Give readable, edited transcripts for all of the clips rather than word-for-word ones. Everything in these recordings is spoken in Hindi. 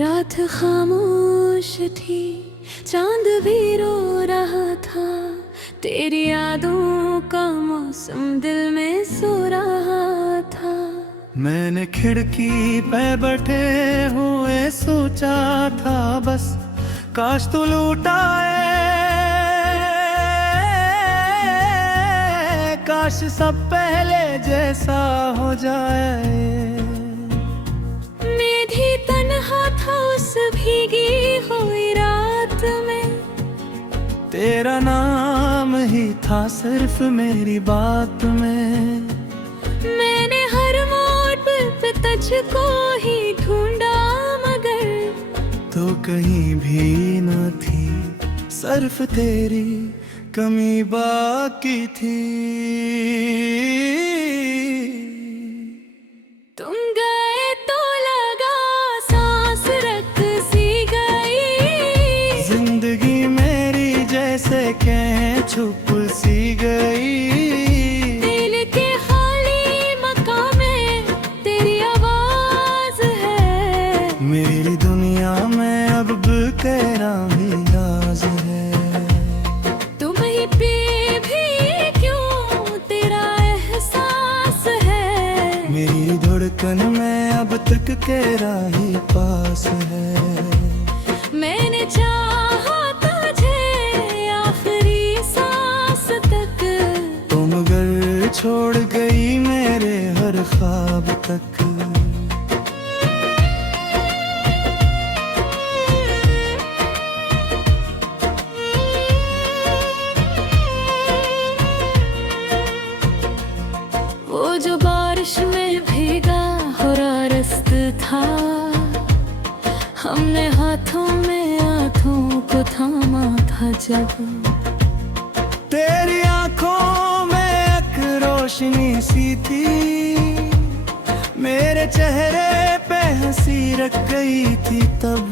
रात खामोश थी, चांद भी रो रहा था। तेरी यादों का मौसम दिल में सो रहा था। मैंने खिड़की पे बैठे हुए सोचा था बस काश तू लौटाए, काश सब पहले जैसा हो जाए। मैं भी तन्हा था उस भीगी हुई रात में, तेरा नाम ही था सिर्फ मेरी बात में। मैंने हर मोड़ पे तुझको ही ढूंढा मगर तो कहीं भी न थी, सिर्फ तेरी कमी बाकी थी। तुम गए तो लगा सांस रख सी गई, जिंदगी मेरी जैसे कहीं छुप सी गई। दिल के खाली मकाम में तेरी आवाज है, मेरी दुनिया में अब तेरा ही राज है। तुम ही पे भी क्यों तेरा एहसास है, मेरी धड़कन में अब तक तेरा ही पास है। मैंने चाहा तुझे आखिरी सांस तक, तुम घर छोड़ गई मेरे हर ख्वाब तक। वो जो बारिश में भीगा हुआ रास्ता था, हमने हाथों में आँखों को थामा था जब। तेरी आंखों में एक रोशनी सी थी, मेरे चेहरे पे हंसी रख गई थी तब।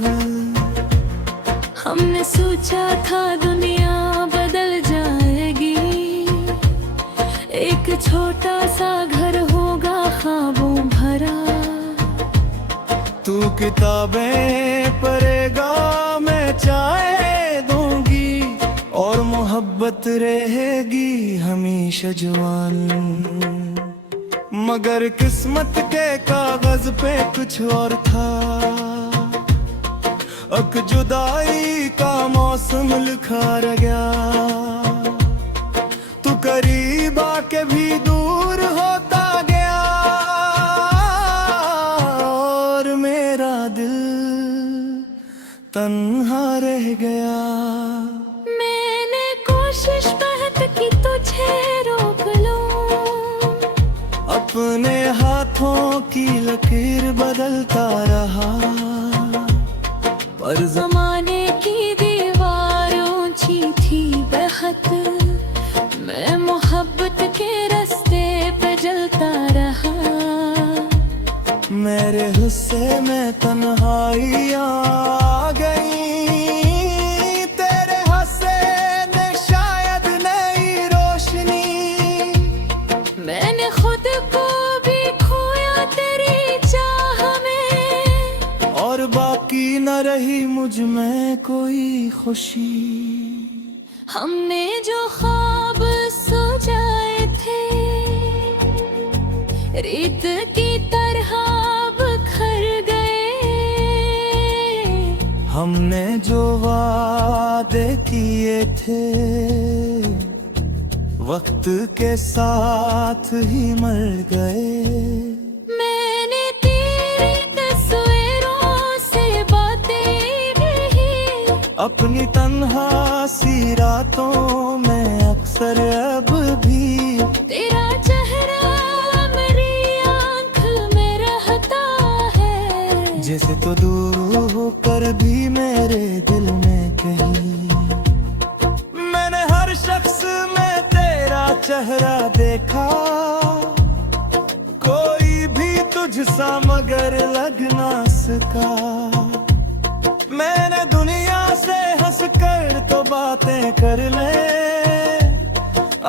हमने सोचा था दुनिया बदल जाएगी, एक छोटा सा घर होगा ख्वाबों भरा। तू किताबें पढ़ेगा, मैं चाय दूंगी और मोहब्बत रहेगी हमेशा जवान। मगर किस्मत के कागज पे कुछ और था, अब जुदाई का मौसम लिखा रह गया। तू करीब आके भी दूर होता गया और मेरा दिल तन्हा रह गया। मैंने कोशिश बहुत की तुझे रोक लूं, अपने हाथों की लकीर बदलता रहा, पर जमाने की दीवार ऊंची थी बेहद। मैं मोहब्बत के रास्ते पे जलता रहा, मेरे हिस्से में तन्हाई आ गई। तेरे हंसे ने शायद नई रोशनी, मैंने खुद को भी खोया तेरी चाह में, और बाकी न रही मुझ में कोई खुशी। हमने जो ख्वाब सोचाए थे रेत की तरह बिखर गए, हमने जो वादे किए थे वक्त के साथ ही मर गए। मैंने तेरी तस्वीरों से बातें की, अपनी तन्हा सी रातों में अक्सर अब भी तेरा चेहरा मेरी आँख में रहता है, जैसे तो दूर होकर भी मेरे दिल में कहीं। मैंने हर शख्स में तेरा चेहरा देखा, कोई भी तुझसा मगर लग ना सका। मैंने दुनिया से हंस कर तो बातें कर ले,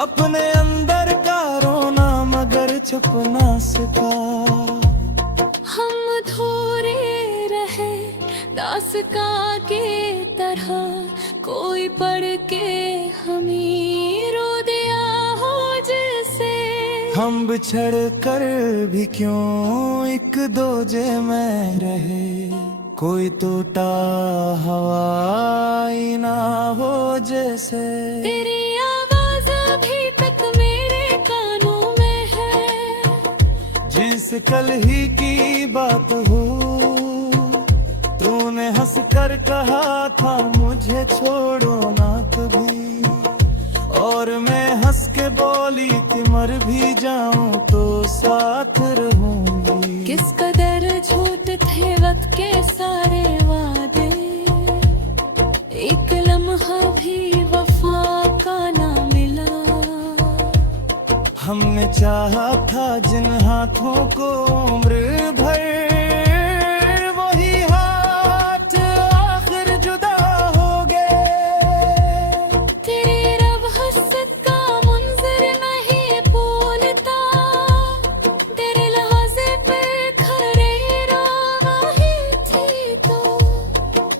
अपने अंदर का रोना मगर छुप ना सका। हम अधूरे रहे आसका के तरह कोई पढ़ के हमें रो दिया हो जैसे। हम बिछड़ कर भी क्यों एक दोजे में रहे, कोई टूटा हवाई ना हो जैसे। तेरी आवाज अभी तक मेरे कानों में है, जिस कल ही की बात हो, तूने हंस कर कहा था मुझे छोड़ो ना कभी, और मैं हंस के बोली थी मर भी जाऊं तो साथ रहूंगी। किस कदर झूठ थे वक्त के सारे वादे, एक लम्हा भी वफा का ना मिला। हमने चाहा था जिन हाथों को उम्र भर, वही हाथ आखिर जुदा हो गए। तेरे रब हसरत का मंजर नहीं भूलता, तेरे लहज़े पे खरे राही थी तो।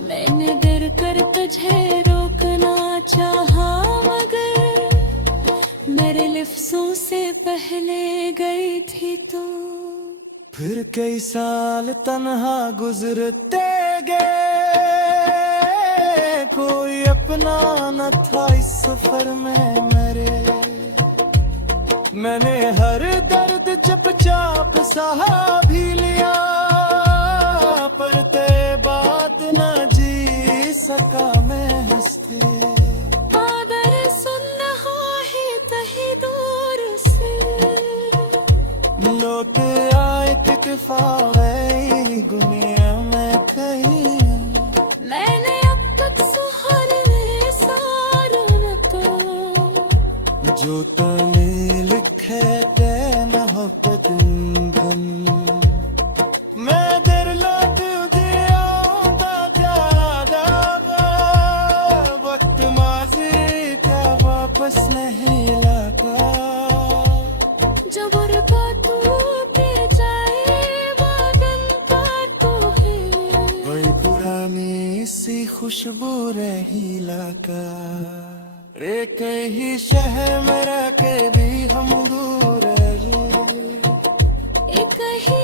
मैंने डर कर तुझे रोकना चाहा, मगर मेरे लिफ्ज़ों से पहले गई थी तो। फिर कई साल तन्हा गुजरते गए, कोई अपना न था इस सफर में मेरे। मैंने हर दर्द चुपचाप सहा भी लिया, पर तेरे बात न जी सका मैं हंसते। आदर सुन रहा है कहीं दूर से, लौट आए इत्तेफा गई दुनिया में कहीं। मैंने अब तक सुहाने सारों न तो। जो तने लिखे ते मोहब्बत गम, मैं दिल लौट दिया प्यारा दागा। वक्त माजी का वापस नहीं लगा, जब तू पे जाए बनता तो है। वही पुरानी सी खुशबू रही लगा। एक ही शहर में रह के भी हम दूर रहे, एक ही